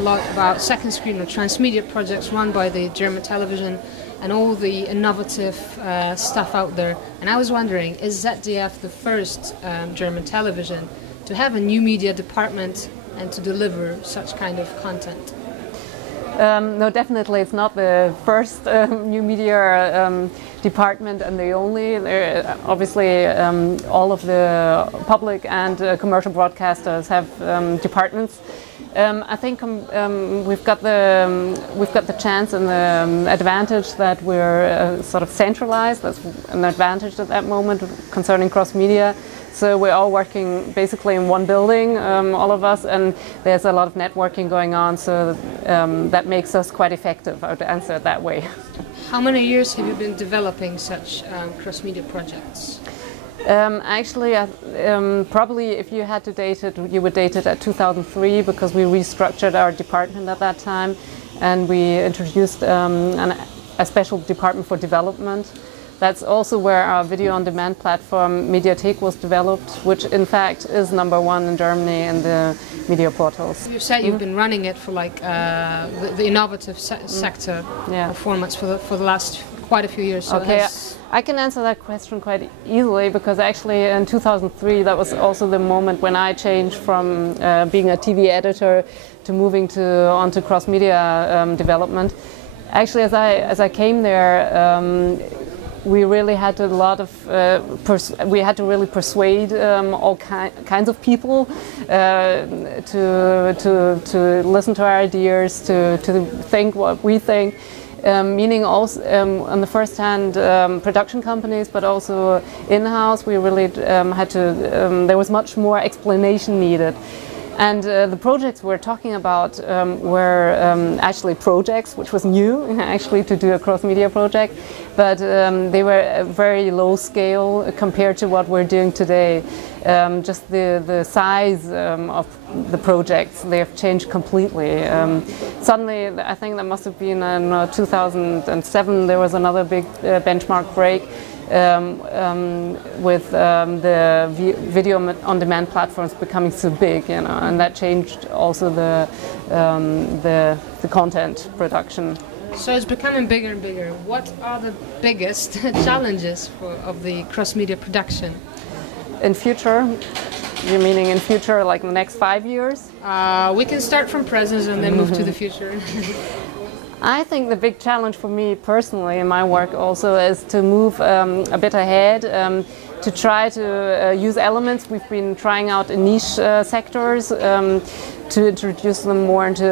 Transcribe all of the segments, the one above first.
a lot about second screen or transmedia projects run by the German television and all the innovative stuff out there. And I was wondering, is ZDF the first German television to have a new media department and to deliver such kind of content? No, definitely it's not the first new media department and the only. Obviously, all of the public and commercial broadcasters have departments. I think we've got the chance and the advantage that we're sort of centralized. That's an advantage at that moment concerning cross media. So we're all working basically in one building, all of us, and there's a lot of networking going on, so that makes us quite effective, I would answer it that way. How many years have you been developing such cross-media projects? Actually, probably if you had to date it, you would date it at 2003, because we restructured our department at that time, and we introduced a special department for development. That's also where our video-on-demand platform Mediathek was developed, which in fact is #1 in Germany in the media portals. You said you've been running it for like the innovative sector performance for the last quite a few years. So okay, I can answer that question quite easily, because actually in 2003 that was also the moment when I changed from being a TV editor to moving onto cross-media development. Actually, as I came there, we really had a lot of we had to really persuade all kinds of people to listen to our ideas, to think what we think. Meaning also on the first hand production companies, but also in-house. We really had to. There was much more explanation needed. And the projects we're talking about were actually projects, which was new, actually, to do a cross-media project. But they were very low scale compared to what we're doing today. Just the size of the projects, they have changed completely. Suddenly, I think that must have been in 2007, there was another big benchmark break. With the video-on-demand platforms becoming so big, you know, and that changed also the content production. So it's becoming bigger and bigger. What are the biggest challenges of the cross-media production? In future, you're meaning in future, like the next 5 years? We can start from present and then move to the future. I think the big challenge for me personally in my work also is to move a bit ahead, to try to use elements we've been trying out in niche sectors, to introduce them more into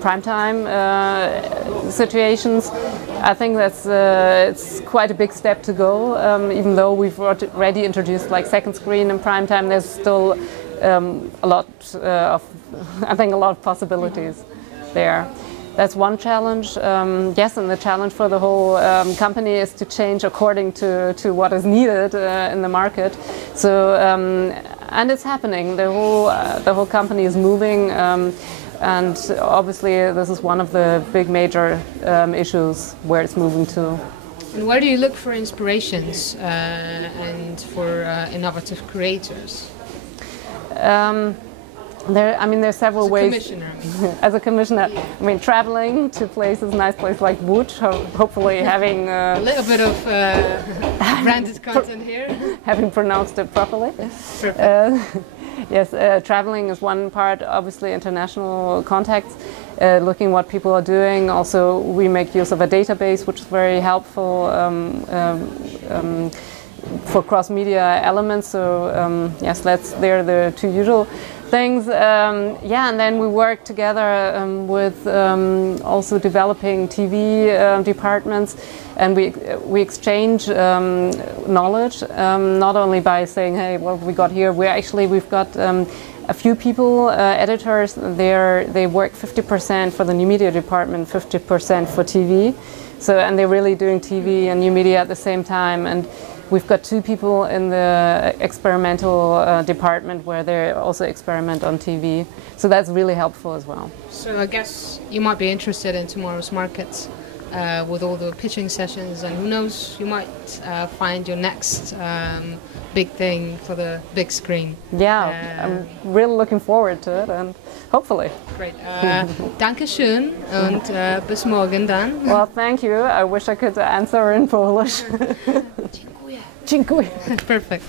primetime situations. I think that's it's quite a big step to go, even though we've already introduced like second screen and primetime. There's still a lot of, I think, a lot of possibilities there. That's one challenge. Yes, and the challenge for the whole company is to change according to what is needed in the market. So, and it's happening. The whole company is moving, and obviously this is one of the big major issues where it's moving to. And where do you look for inspirations and for innovative creators? There's several ways. As a commissioner. As a commissioner, I mean, traveling to places, nice places like Łódź, hopefully having a little bit of branded content here. Having pronounced it properly. Yes, traveling is one part. Obviously, international contacts, looking what people are doing. Also, we make use of a database, which is very helpful for cross-media elements. So yes, they're the two usual things. And then we work together with also developing TV departments, and we exchange knowledge, not only by saying, hey, what have we got here? We've got a few people, editors. They work 50% for the new media department, 50% for TV. So, and they're really doing TV and new media at the same time. And we've got 2 people in the experimental department where they also experiment on TV. So that's really helpful as well. So I guess you might be interested in tomorrow's markets. with all the pitching sessions, and who knows, you might find your next big thing for the big screen. Yeah, I'm really looking forward to it, and hopefully. Great. Danke schön und bis morgen dann. Well, thank you. I wish I could answer in Polish. Dziękuję. Dziękuję. Perfect.